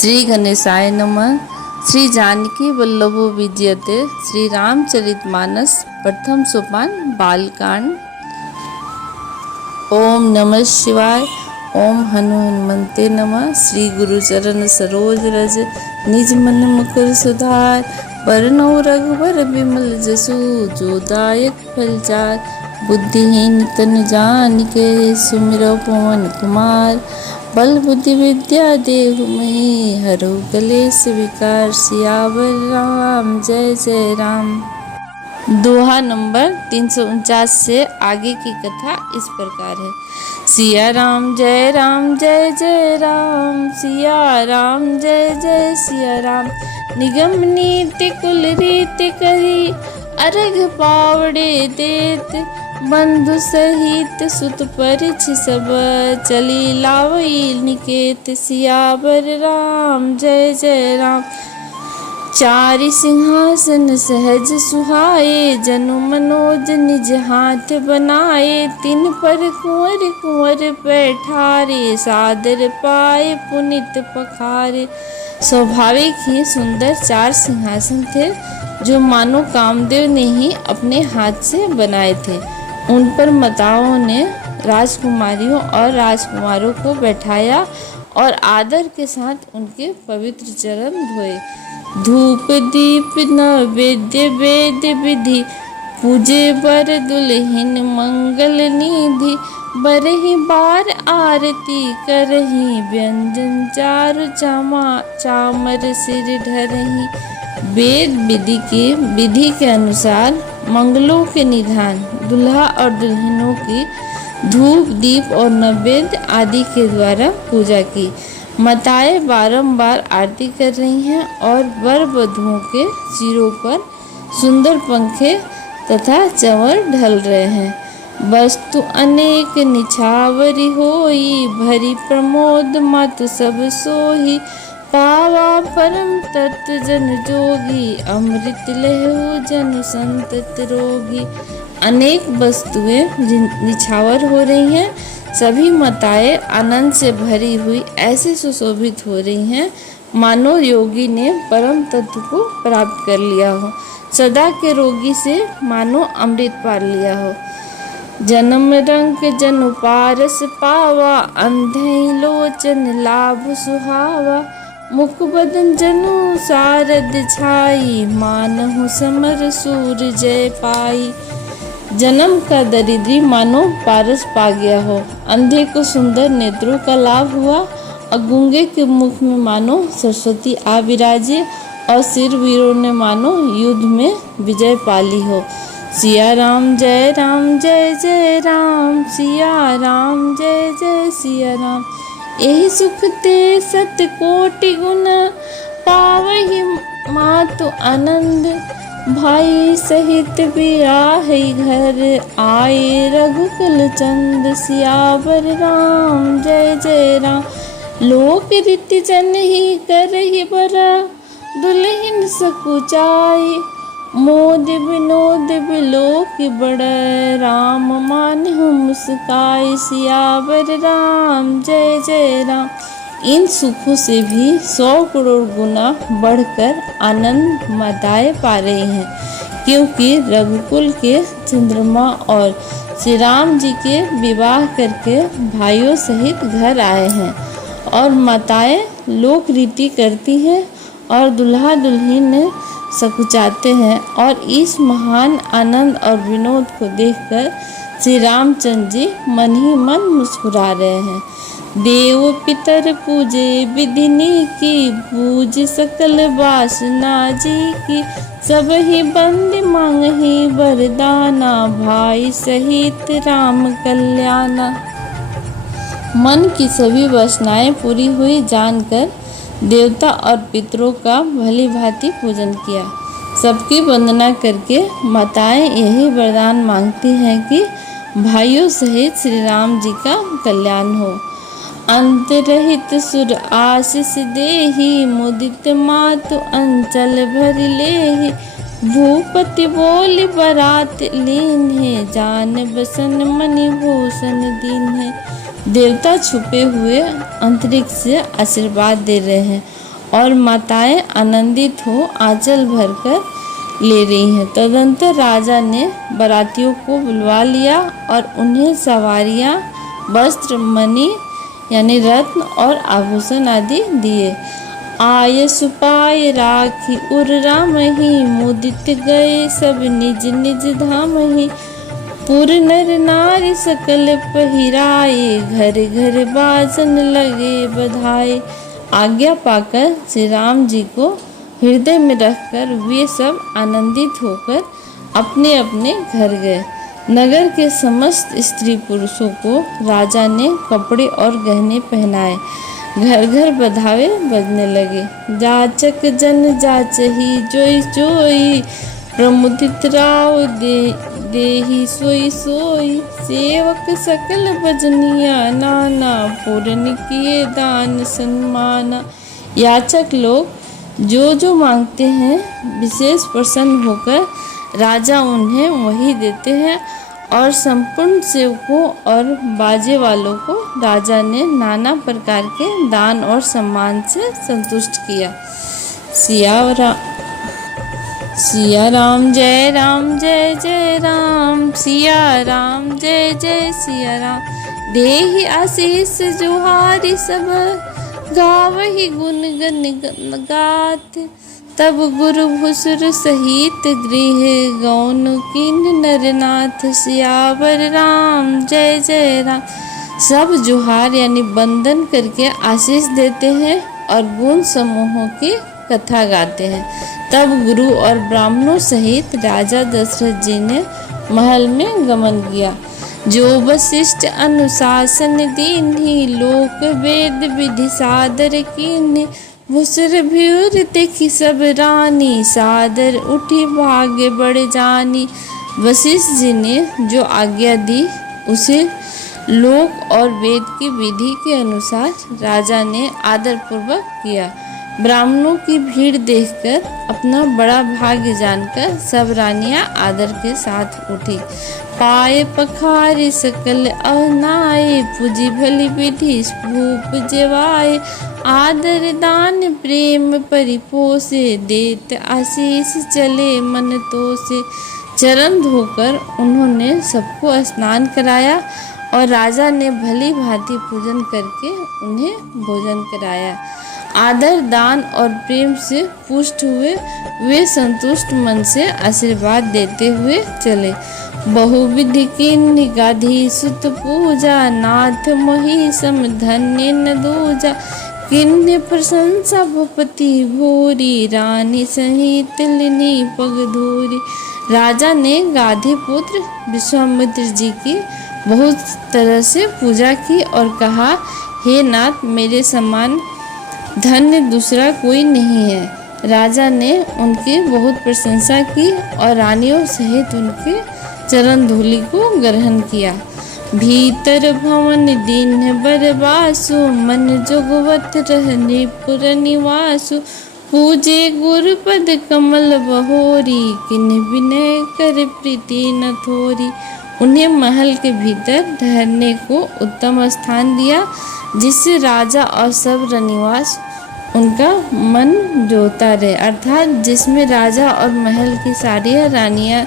श्री गणेशाय नमः। श्री जानकी वल्लभो विजयते। श्री रामचरितमानस प्रथम सोपान बालकांड। ओम नमः शिवाय। ओम हनुमन्ते नमः। श्री गुरु चरण सरोज रज निज मन मुकुर सुधार। बरनौ रघुबर बिमल जसु जो दायक फलचार। बुद्धिहीन तन जानिके सुमिरौ पवन कुमार। बल बुद्धि विद्या देहु मही हरौ कलेश विकार। सियावर राम जय जय राम। दोहा नंबर 349 से आगे की कथा इस प्रकार है। सिया राम जय जय राम। सिया राम जय जय सिया राम। निगम नीति कुल रीति कही अर्घ पावड़े देत। बंधु सहित सुत परिछ सब चली लावई निकेत। सियावर राम जय जय राम। चारि सिंहासन सहज सुहाए जनु मनोज निज हाथ बनाए। तिन पर कुंवर कुंवर बैठारे सादर पाए पुनित पखारे। स्वाभाविक ही सुंदर 4 सिंहासन थे जो मानो कामदेव ने ही अपने हाथ से बनाए थे। उन पर माताओं ने राजकुमारियों और राजकुमारों को बैठाया और आदर के साथ उनके पवित्र चरण धोए। धूप दीप नैवेद्य वेद विधि पूजे बर दुल्हिन मंगल निधि। बरहि बार आरती करही व्यंजन चारु चामर सिर ढरही। वेद विधि के अनुसार मंगलों के निधान दुल्हा और दुल्हनों की धूप दीप और नैवेद्य आदि के द्वारा पूजा की। माताएं बारंबार आरती कर रही हैं और वर वधुओं के सिरों पर सुंदर पंखे तथा चंवर ढल रहे हैं। वस्तु अनेक निछावरी होई भरी प्रमोद मातु सब सोही। पावा परम तत्व जन जोगी अमृत लहु जन संतत रोगी। अनेक वस्तुएं निछावर हो रही हैं। सभी माताएं आनंद से भरी हुई ऐसे सुशोभित हो रही हैं मानो योगी ने परम तत्व को प्राप्त कर लिया हो। सदा के रोगी से मानो अमृत पा लिया हो। जन्म रंग जनु पारस पावा अंधे लोचन लाभ सुहावा। मुख बदन जनु सारद छाई मानहु समर सूर जय पाई। जन्म का दरिद्री मानो पारस पा गया हो। अंधे को सुंदर नेत्रों का लाभ हुआ और गूंगे के मुख में मानो सरस्वती आ विराजे और सिर वीरों ने मानो युद्ध में विजय पाली हो। सिया राम जय जय राम। सिया राम जय जय सिया राम। यही सुख ते सत कोटि गुण पावहि मातु आनंद। भाई सहित बियाहि घर आए रघुकुल चंद। सियावर राम जय जय राम। लोक रीति जन ही करहि बरा दुल्हिन सकुचाई। मोद विनोद बिलोक बड़ राम मानहु मुस्काई। सियावर राम जय जय राम। इन सुखों से भी 100 करोड़ गुना बढ़कर आनंद माताएं पा रही हैं, क्योंकि रघुकुल के चंद्रमा और श्री राम जी के विवाह करके भाइयों सहित घर आए हैं। और माताएं लोक रीति करती हैं और दुल्हा दुल्हन सकुचाते हैं। और इस महान आनंद और विनोद को देखकर श्री रामचंद्र जी मन ही मन मुस्कुरा रहे हैं। देव पितर पूजे विधिनी की पूज सकल वासना जी की। सब ही बंद मांगहि वरदाना भाई सहित राम कल्याणा। मन की सभी वासनाएं पूरी हुई जानकर देवता और पितरों का भली भांति पूजन किया। सबकी वंदना करके माताएं यही वरदान मांगती हैं कि भाइयों सहित श्री राम जी का कल्याण हो। अंत रहित सुर आशीष देहि मुदित मातु अंचल भरि लेहि। भूपति बोल बरात लीन है जान बसन मणि भूषण दीन है। देवता छुपे हुए अंतरिक्ष से आशीर्वाद दे रहे हैं और माताएं आनंदित हो आंचल भरकर ले रही हैं। तदंतर राजा ने बारातियों को बुलवा लिया और उन्हें सवारियां, वस्त्र, मणि यानी रत्न और आभूषण आदि दिए। आय सुपाय राखी उर रामहि, मुदित गए सब निज निज धामहि। पुर नर नारी सकल पहिराए, घर घर बाजन लगे बधाए। आज्ञा पाकर श्री राम जी को हृदय में रखकर वे सब आनंदित होकर अपने अपने घर गए। नगर के समस्त स्त्री पुरुषों को राजा ने कपड़े और गहने पहनाए। घर घर बधावे बजने लगे। जाचक जन जाचही जोई जोई, प्रमुदित राव देही सोई सोई। सेवक सकल भजनिया नाना, पूरन किए दान सन्माना। याचक लोग जो मांगते हैं विशेष प्रसन्न होकर राजा उन्हें वही देते हैं और संपूर्ण सेवकों और बाजे वालों को राजा ने नाना प्रकार के दान और सम्मान से संतुष्ट किया। सिया राम जय जय राम, सिया राम जय जय सिया राम। देहि आशीष जुहारी सब, गावहि गुण गन गात। तब गुरु भुसुर सहित गृह, गौन किन नरनाथ। सियावर राम जय राम। सब जुहार यानी बंदन करके आशीष देते हैं और गुण समूहों की कथा गाते हैं। तब गुरु और ब्राह्मणों सहित राजा दशरथ जी ने महल में गमन किया। जो वशिष्ठ अनुशासन दीन्ही, लोक वेद विधि सादर कीन्ही। भुसुर भ्यूर देखी सब रानी, सादर उठी भाग्य बड़े जानी। वशिष्ठ जी ने जो आज्ञा दी उसे लोक और वेद की विधि के अनुसार राजा ने आदर पूर्वक किया। ब्राह्मणों की भीड़ देखकर अपना बड़ा भाग्य जानकर सब रानियां आदर के साथ उठी। पाए पखारे सकल अहनाए, पूजी भली विधि भूप जेवाए। आदर दान प्रेम परिपोषे, देत आशीष चले मन तोषे। चरण धोकर उन्होंने सबको स्नान कराया और राजा ने भली भांति पूजन करके उन्हें भोजन कराया। आदर दान और प्रेम से पुष्ट हुए वे संतुष्ट मन से आशीर्वाद देते हुए चले। बहुविधि किन्नी गाधी सुत पूजा, नाथ मोहि सम धन्य न दूजा। किन्नी प्रशंसा भूपति भूरी, रानी सहित लिनी पग धूरी। राजा ने गाधी पुत्र विश्वामित्र जी की बहुत तरह से पूजा की और कहा, हे नाथ, मेरे समान धन्य दूसरा कोई नहीं है। राजा ने उनकी बहुत प्रशंसा की और रानियों सहित उनके चरण धूलि को ग्रहण किया। भीतर भवन दीन बरबासु, मन जोगवत रहने पुर निवासु। पूजे गुरुपद कमल बहोरी, किन विनय कर प्रीति न थोरी। उन्हें महल के भीतर ठहरने को उत्तम स्थान दिया, जिससे राजा और सब रनिवास उनका मन जोता रहे, अर्थात जिसमें राजा और महल की सारी रानियां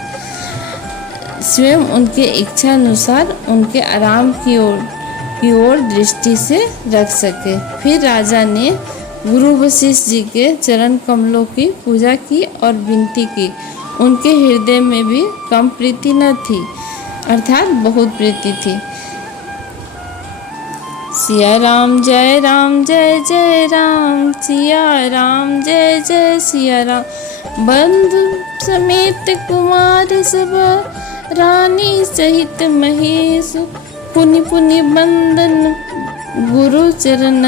स्वयं उनके इच्छा अनुसार उनके आराम की ओर दृष्टि से रख सके। फिर राजा ने गुरु वशिष्ठ जी के चरण कमलों की पूजा की और विनती की। उनके हृदय में भी कम प्रीति न थी, अर्थात बहुत प्रीति थी। सिया राम जय जय राम, सिया राम जय जय सिया राम। बंधु समेत कुमार सब, रानी सहित महेश। पुनि पुनि बंदन गुरु चरण,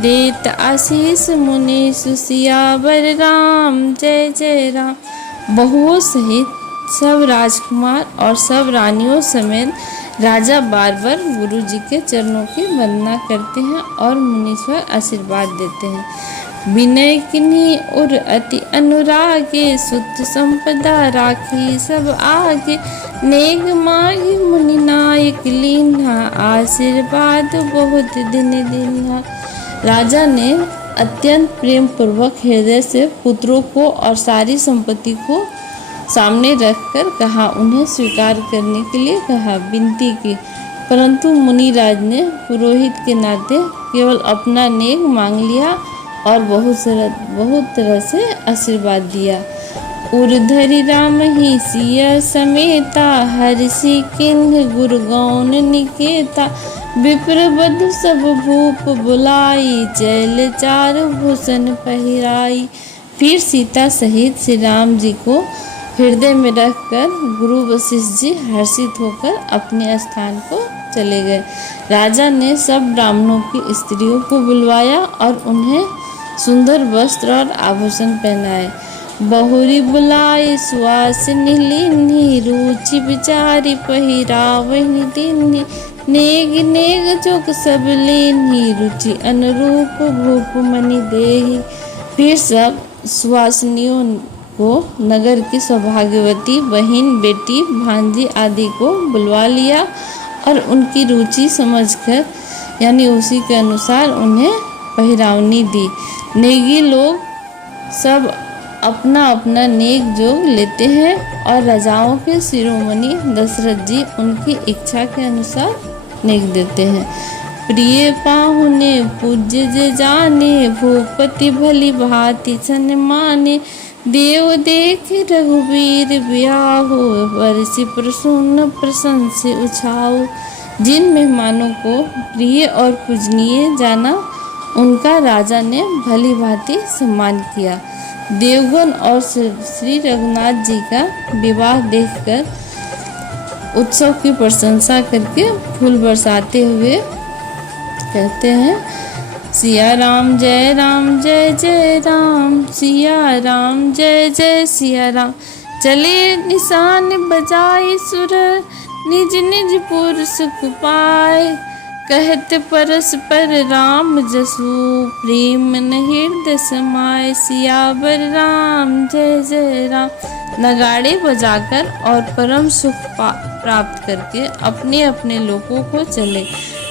देत आशीष मुनीश। सियावर राम जय राम। बहुओं सहित सब राजकुमार और सब रानियों समेत राजा बार बार गुरु जी के चरणों की वंदना करते हैं और मुनीश्वर आशीर्वाद देते हैं। विनय किन्हीं और अति अनुरागे, सुत संपदा राखी सब आगे। नेग मांगी मुनि नायक लीन्हा, आशीर्वाद बहुत दिन दिन्हा। राजा ने अत्यंत प्रेम पूर्वक हृदय से पुत्रों को और सारी संपत्ति को सामने रखकर कहा, उन्हें स्वीकार करने के लिए कहा, विनती की। परंतु मुनिराज ने पुरोहित के नाते केवल अपना नेक मांग लिया और बहुत तरह से आशीर्वाद दिया। उर्धरि राम ही सिया समेता, हर्षि किन्ह गुरु गौन निकेता। विप्र बधु सब भूप बुलाई, चैल चारु भूषण पहिराई। फिर सीता सहित श्री राम जी को हृदय में रखकर गुरु वशिष्ठ जी हर्षित होकर अपने स्थान को चले गए। राजा ने सब ब्राह्मणों की स्त्रियों को बुलवाया और उन्हें सुंदर वस्त्र और आभूषण पहनाए। बहुरी बुलाए सुवासिनी लीन्ही, रुचि विचारी पहिरावहि दीन्ही। नेग नेग जोग सब लीन्ही, रुचि अनुरूप भूप मणि देहि। फिर सब सुवासिनियों को नगर की सौभाग्यवती बहन, बेटी, भांजी आदि को बुलवा लिया और उनकी रुचि समझकर यानी उसी के अनुसार उन्हें पहिरावनी दी। नेगी लोग सब अपना अपना नेक जोग लेते हैं और राजाओं के शिरोमणि दशरथ जी उनकी इच्छा के अनुसार नेक देते हैं। प्रिय पाहुने पूज्य जे जाने, भूपति भली भांति छन माने। देव देख रघुवीर ब्याहु, बरसि प्रसून प्रशंसि उछाऊ। जिन मेहमानों को प्रिय और पूजनीय जाना, उनका राजा ने भली भांति सम्मान किया। देवगण और श्री रघुनाथ जी का विवाह देखकर उत्सव की प्रशंसा करके फूल बरसाते हुए कहते हैं, सिया राम जय जय राम, सिया राम जय जय सिया राम। चले निशान बजाए सुर, निज निज पुर सुख पाए। कहते परस्पर राम जसु, प्रेम न हृदय समाए। सियावर राम जय राम। नगाड़े बजाकर और परम सुख प्राप्त करके अपने अपने लोगों को चले।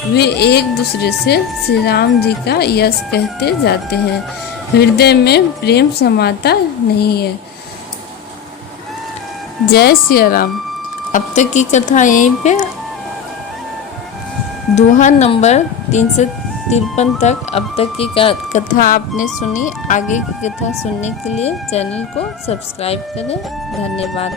वे एक दूसरे से श्री राम जी का यश कहते जाते हैं। हृदय में प्रेम समाता नहीं है। जय सिया राम। अब तक की कथा यहीं पे दोहा नंबर 353 तक अब तक की कथा आपने सुनी। आगे की कथा सुनने के लिए चैनल को सब्सक्राइब करें। धन्यवाद।